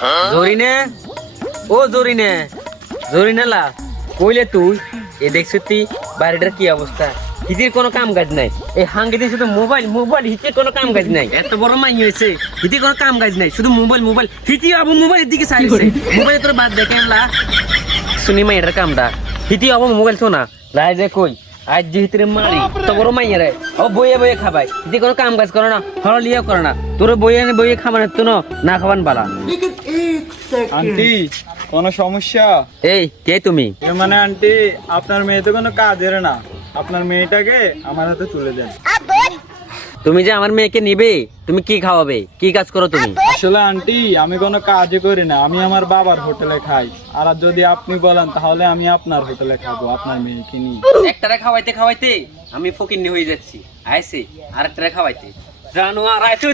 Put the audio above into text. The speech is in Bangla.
জরিনে ও জরিনে জরিনালা কইলে তুই এ দেখছ তুই বাড়িটার কি অবস্থা হিতির কোনো কাম কাজ নাই এই হাঙ্গিতে শুধু মোবাইল মোবাইল হিতির কোনো কাম কাজ নাই এত বড় মাই হয়েছে হিতির কোনো কাম কাজ নাই শুধু মোবাইল মোবাইল হিতি আবু মোবাইলের দিকে সাইছে মোবাইল তোর বাদ দে কেনলা শুনি মাই এটার কামটা হিতি আবু মোবাইল তো না লাই যে কই আজ যে হিতিরে মারি তো বড় মাই রে ও বইয়ে বইয়ে খাবাই হিতি কোনো কাম কাজ করে না হল লিয়া করে না তোর বইয়ে বইয়ে খাবার তো না খাবান বালা আন্টি কোনো সমস্যা? এই কে তুমি এর মানে আন্টি আপনার মেয়ে তো কোনো কাজের না, আপনার মেয়েটাকে আমার হাতে তুলে দেন। তুমি যে আমার মেয়েকে নিবে তুমি কি খাওয়াবে কি কাজ করো তুমি আসলে আন্টি আমি কোনো কাজই করি না, আমি আমার বাবার হোটেলে খাই। আর যদি আপনি বলেন তাহলে আমি আপনার হোটেলে খাবো আপনার মেয়েকে নিয়ে। একটারে খাওয়াইতে খাওয়াইতে আমি ফকিন্নি হয়ে যাচ্ছি আইসি আরেকটারে খাওয়াইতে জানোয়ার আইসি